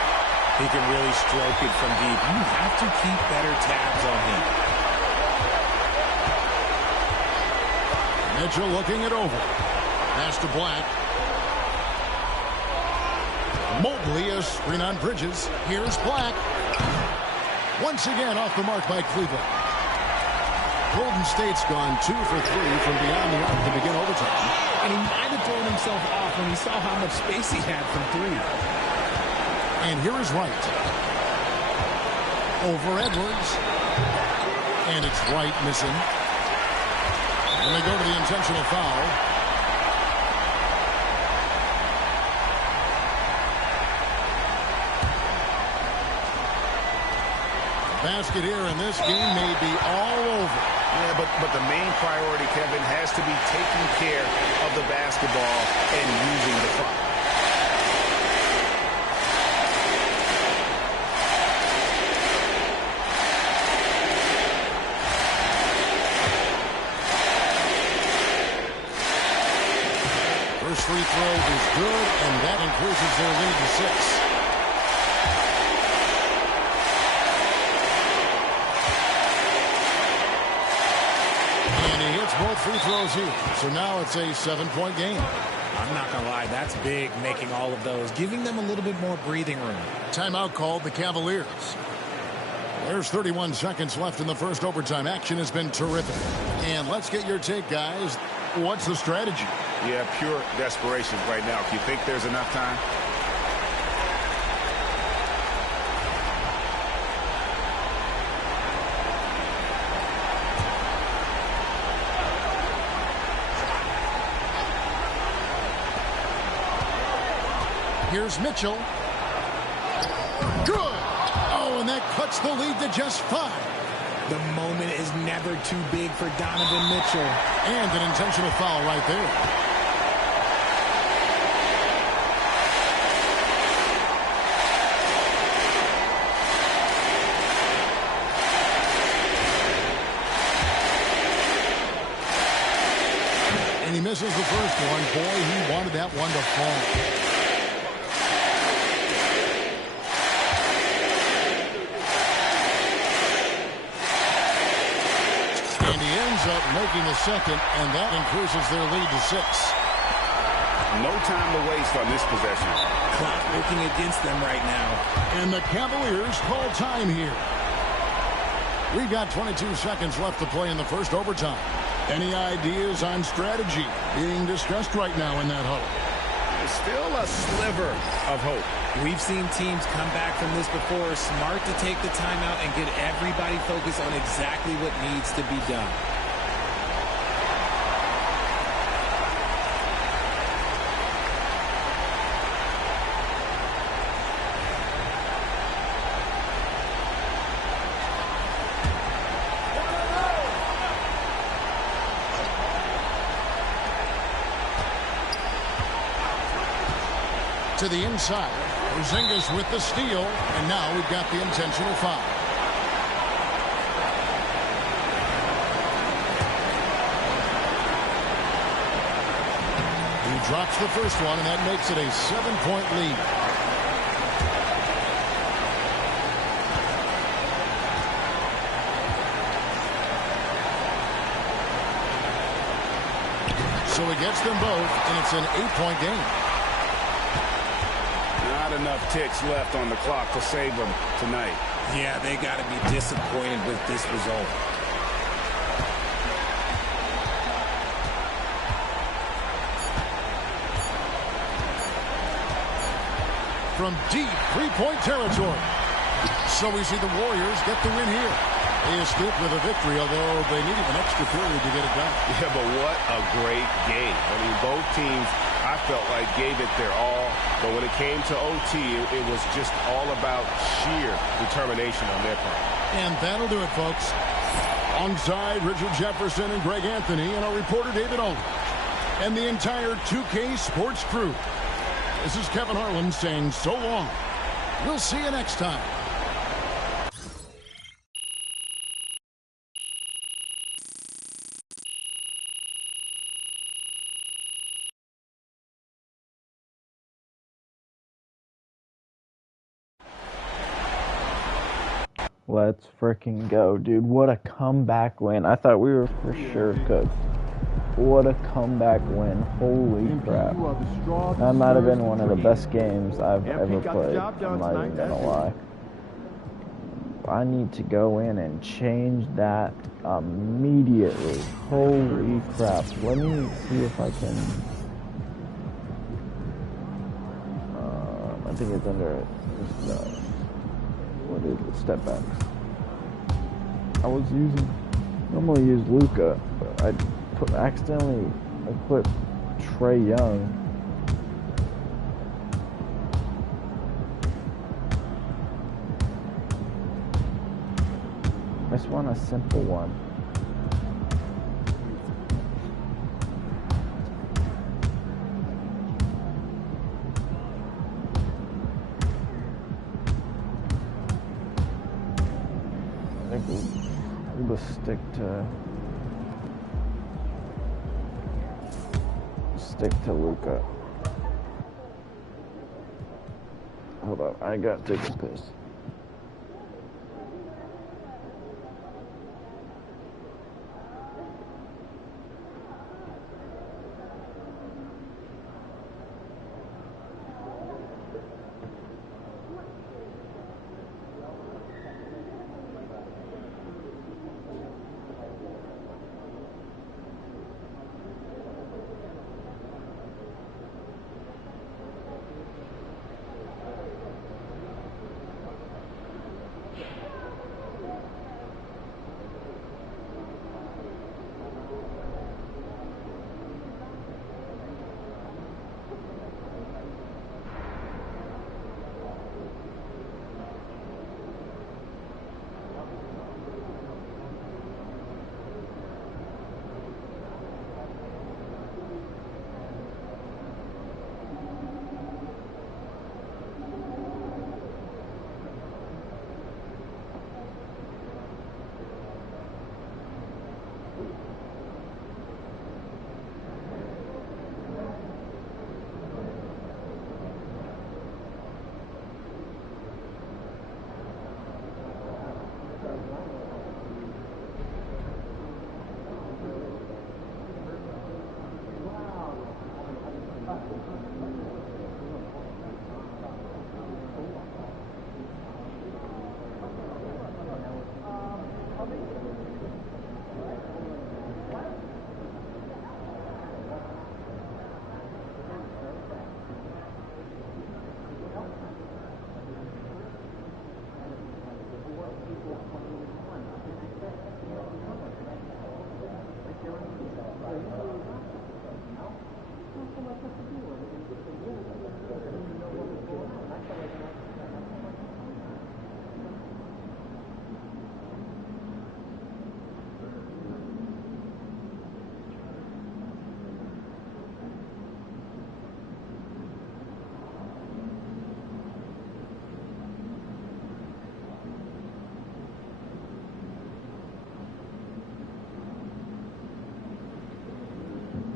He can really stroke it from deep. You have to keep better tabs on him. Mitchell looking it over. Pass to Black. Mobley is screen on Bridges. Here's Black. Once again off the mark by Cleveland. Golden State's gone 2 for 3 from beyond the arc to begin overtime. And he might have thrown himself off when he saw how much space he had from three. And here is Wright. Over Edwards. And it's Wright missing. And they go to the intentional foul. Basket here, and this game may be all over. Yeah, but the main priority, Kevin, has to be taking care of the basketball and using the clock. First free throw is good, and that increases their lead to 6. And he hits both free throws here. So now it's a 7-point game. I'm not going to lie, that's big, making all of those, giving them a little bit more breathing room. Timeout called the Cavaliers. There's 31 seconds left in the first overtime. Action has been terrific. And let's get your take, guys. What's the strategy? Yeah, pure desperation right now. Do you think there's enough time? Here's Mitchell. Good. Oh, and that cuts the lead to just 5. The moment is never too big for Donovan Mitchell. And an intentional foul right there. And he misses the first one. Boy, he wanted that one to fall. Up making the second, and that increases their lead to 6. No time to waste on this possession. Clock working against them right now. And the Cavaliers call time here. We've got 22 seconds left to play in the first overtime. Any ideas on strategy being discussed right now in that huddle? There's still a sliver of hope. We've seen teams come back from this before. Smart to take the timeout and get everybody focused on exactly what needs to be done. To the inside. Porzingis with the steal, and now we've got the intentional foul. Drops the first one, and that makes it a 7-point lead. So he gets them both, and it's an 8-point game. Not enough ticks left on the clock to save them tonight. Yeah, they got to be disappointed with this result. From deep three-point territory. So we see the Warriors get the win here. They escape with a victory, although they needed an extra period to get it done. Yeah, but what a great game. I mean, both teams, I felt like, gave it their all. But when it came to OT, it was just all about sheer determination on their part. And that'll do it, folks. Alongside Richard Jefferson and Greg Anthony and our reporter David Aldridge and the entire 2K Sports crew, this is Kevin Harlan saying so long. We'll see you next time. Let's freaking go, dude. What a comeback win. I thought we were for sure cooked. What a comeback win. Holy crap. That might have been one of the best games I've ever played. I'm not even gonna lie. I need to go in and change that immediately. Holy crap. Let me see if I can... I think it's under this, what is it? Step backs. Normally use Luka, but I accidentally put Trey Young. I just want a simple one. I think we'll stick to Luka. Hold up, I gotta take a piss.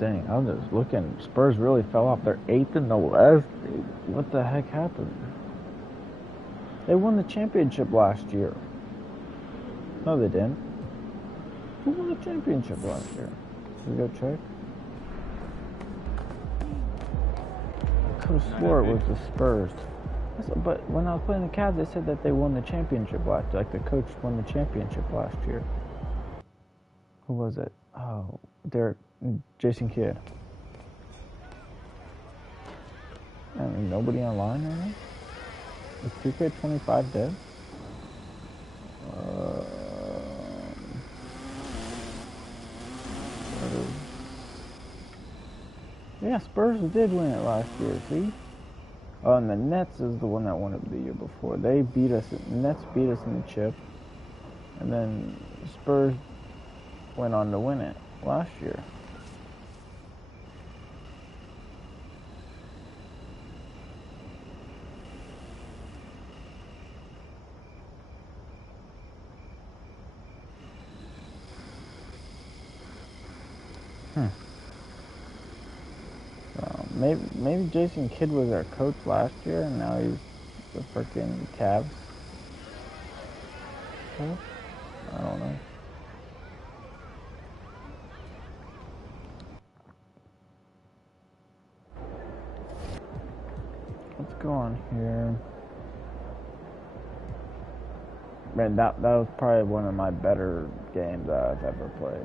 Dang, I was just looking. Spurs really fell off. They're 8th in the West. What the heck happened? They won the championship last year. No, they didn't. Who won the championship last year? Should we go check? I could have swore it was the Spurs. But when I was playing the Cavs, they said that they won the championship last year. Like the coach won the championship last year. Who was it? Oh, Jason Kidd. I mean, nobody online right now? Is 2k25 dead? Yeah, Spurs did win it last year, see? Oh, and the Nets is the one that won it the year before. They beat us, Nets beat us in the chip. And then Spurs went on to win it last year. Maybe Jason Kidd was our coach last year, and now he's the freaking Cavs coach. I don't know. Let's go on here. Man, that was probably one of my better games that I've ever played.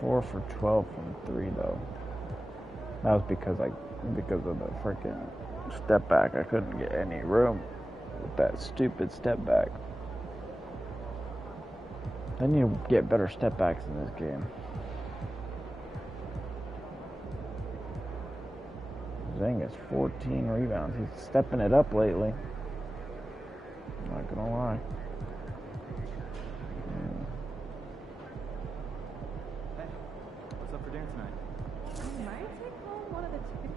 4 for 12 from 3 though. That was because of the freaking step back. I couldn't get any room with that stupid step back. I need to get better step backs in this game. Zing has 14 rebounds. He's stepping it up lately. Not gonna lie.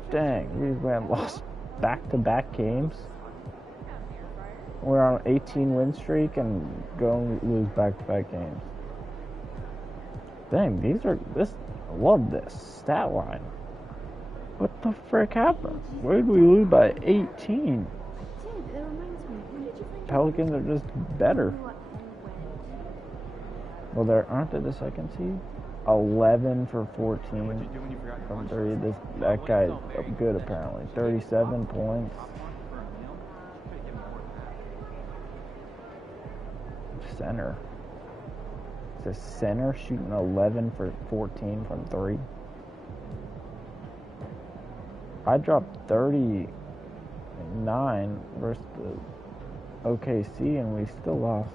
Dang, we lost back-to-back games. We're on an 18 win streak and go and lose back-to-back games. Dang, I love this stat line. What the frick happened? Where did we lose by 18? Pelicans are just better. Well, aren't they the second seed? 11 for 14 from 3. That guy's good apparently. 37 points. Center. It's a center shooting 11 for 14 from 3. I dropped 39 versus the OKC and we still lost.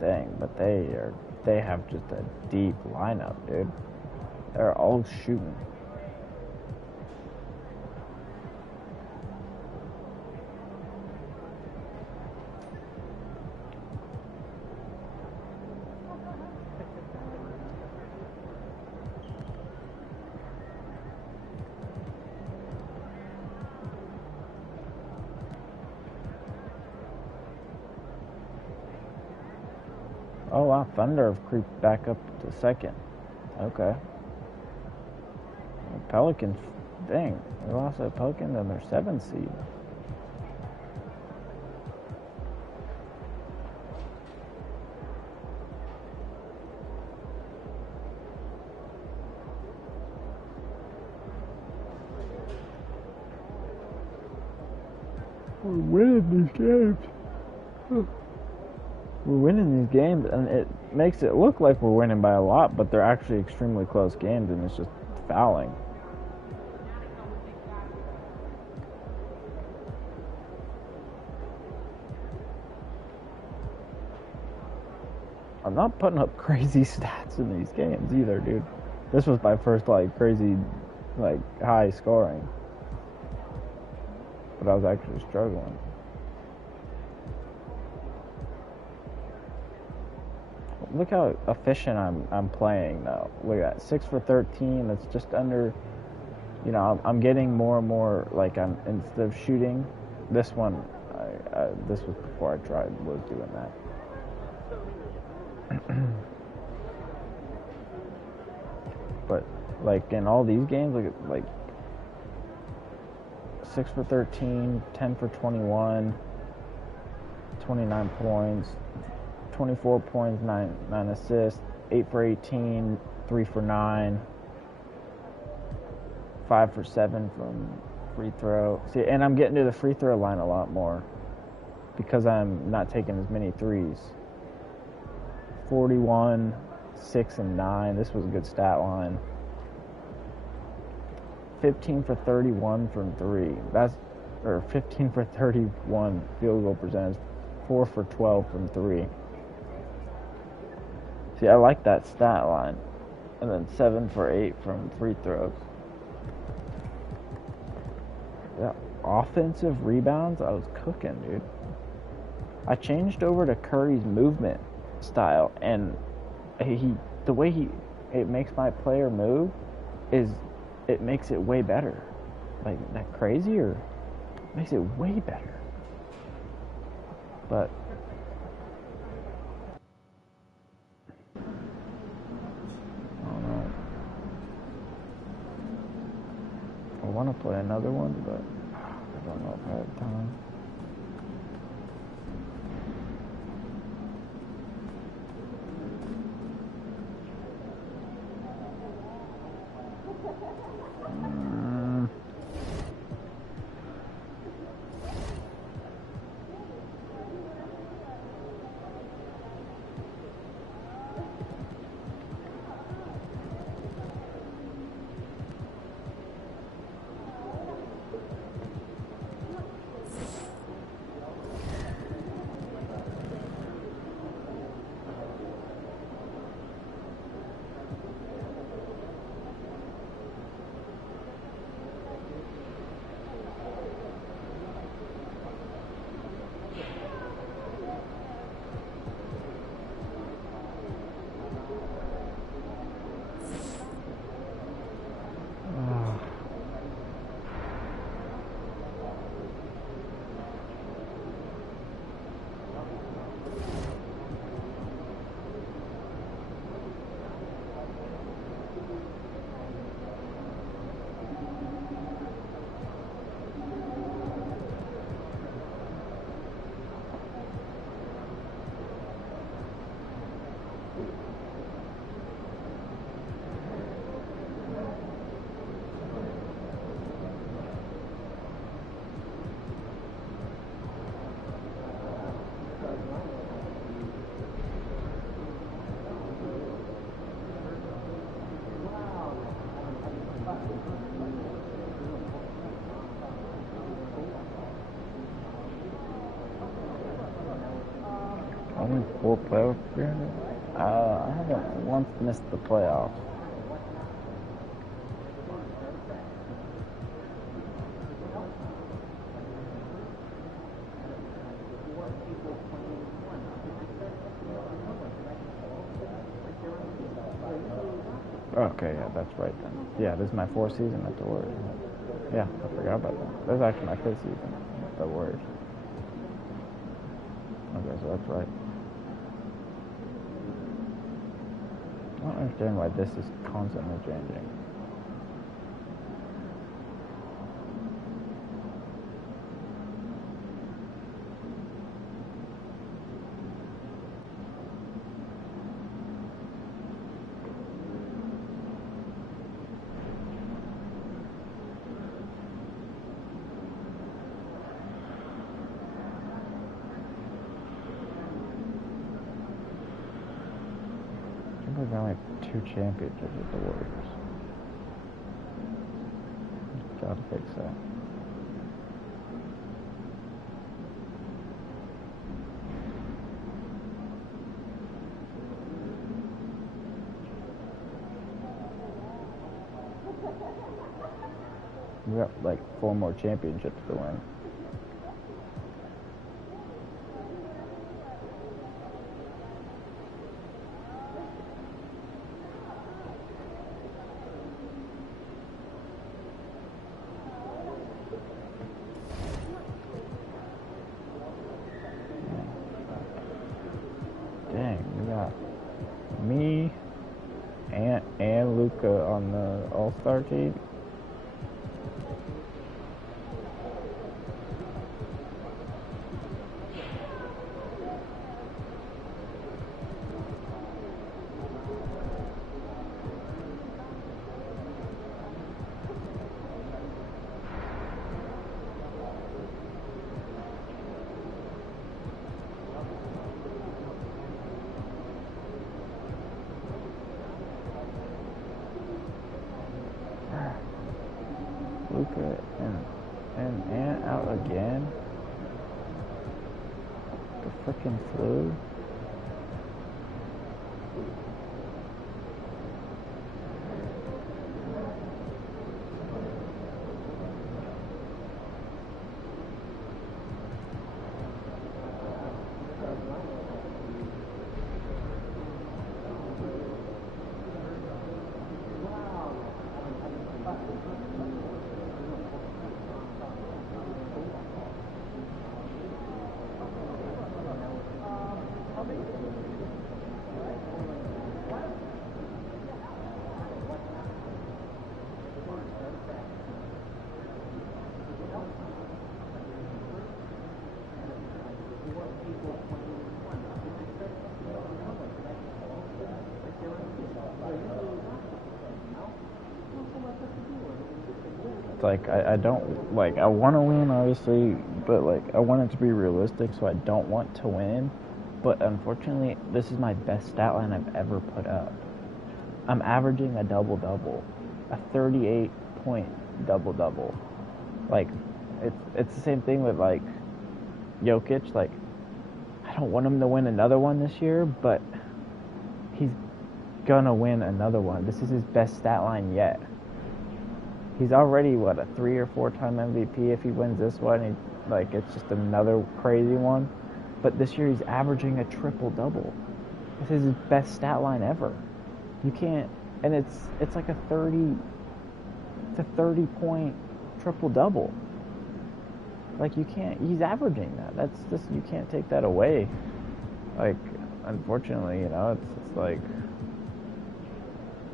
Dang, but they have just a deep lineup, dude. They're all shooting. Oh wow, Thunder have creeped back up to second. Okay. Pelicans, dang, they lost to the Pelicans and they're 7th seed. We're winning these games. We're winning these games, and it makes it look like we're winning by a lot, but they're actually extremely close games, and it's just fouling. I'm not putting up crazy stats in these games either, dude. This was my first, crazy, high scoring. But I was actually struggling. Look how efficient I'm playing now. Look at that, 6 for 13. That's just under. I'm getting more and more. Instead of shooting, this one This was before I was doing that. But like in all these games, like 6 for 13, 10 for 21, 29 points, 24 points, 9 assists, 8 for 18, 3 for 9, 5 for 7 from free throw. See, and I'm getting to the free throw line a lot more because I'm not taking as many threes. 41, 6, and 9. This was a good stat line. 15 for 31 from 3. 15 for 31 field goal percentage. 4 for 12 from 3. See, I like that stat line. And then 7 for 8 from free throws. Yeah, offensive rebounds, I was cooking, dude. I changed over to Curry's movement style, and the way it makes my player move is it makes it way better. Like, isn't that crazy? Or it makes it way better. But I don't know. I want to play another one, but I don't know if I have time. Only 4 playoff appearances? I haven't once missed the playoffs. Okay, yeah, that's right then. Yeah, this is my 4th season at the Warriors. Yeah, I forgot about that. That's actually my 5th season at the Warriors. Okay, so that's right. I don't understand why this is constantly changing. There's only 2 championships with the Warriors. Gotta fix that. We got like 4 more championships to win. all-star team. Luka and Ant out again. The freaking flu. Like, I don't, like, I want to win, obviously, but, like, I want it to be realistic, so I don't want to win. But, unfortunately, this is my best stat line I've ever put up. I'm averaging a double-double, a 38-point double-double. Like, it's the same thing with, like, Jokic. Like, I don't want him to win another one this year, but he's gonna win another one. This is his best stat line yet. He's already, what, a 3 or 4-time MVP if he wins this one. It's just another crazy one. But this year he's averaging a triple-double. This is his best stat line ever. You can't, and it's like a 30-point triple-double. Like, you can't, he's averaging that. That's just, you can't take that away. Like, unfortunately, you know, it's like,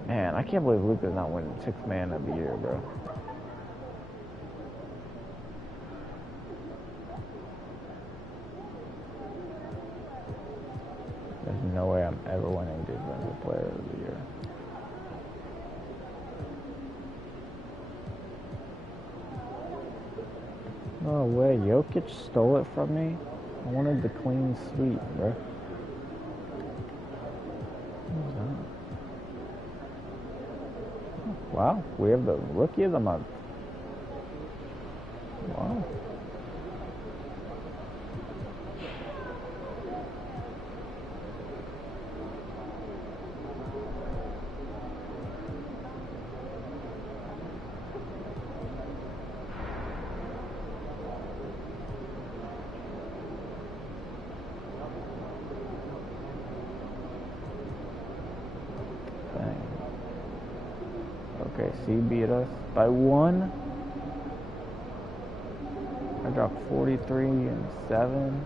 man, I can't believe Luka's not winning 6th man of the year, bro. There's no way I'm ever winning Defensive Player of the Year. No way, Jokic stole it from me? I wanted the clean sweep, bro. What was that? Wow, we have the Rookie of the Month. Wow. Okay, C beat us by 1. I dropped 43 and 7.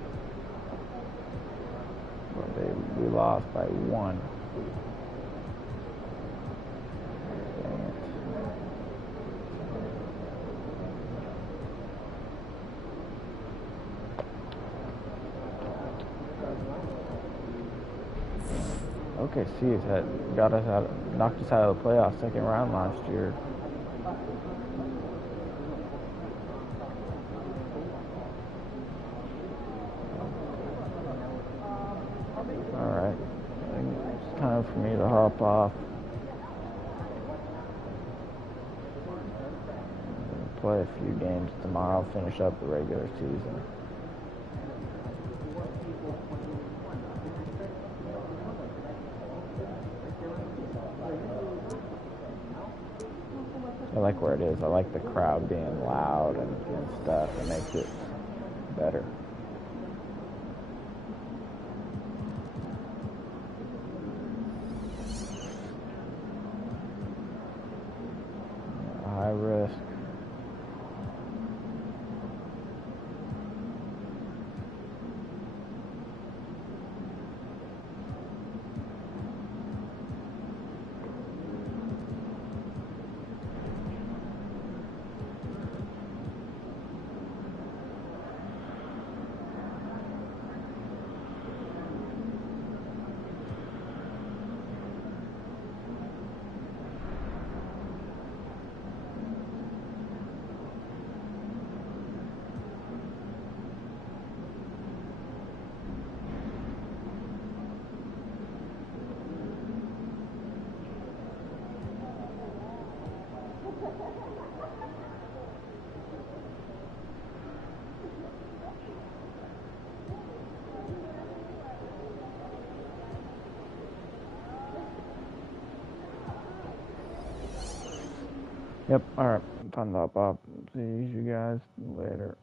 But we lost by 1. Dang it. OKC knocked us out of the playoffs 2nd round last year. Alright, I think it's time for me to hop off. Play a few games tomorrow, finish up the regular season. I like where it is. I like the crowd being loud and stuff. It makes it better. High risk. Yep. All right. Thumbs up. See you guys later.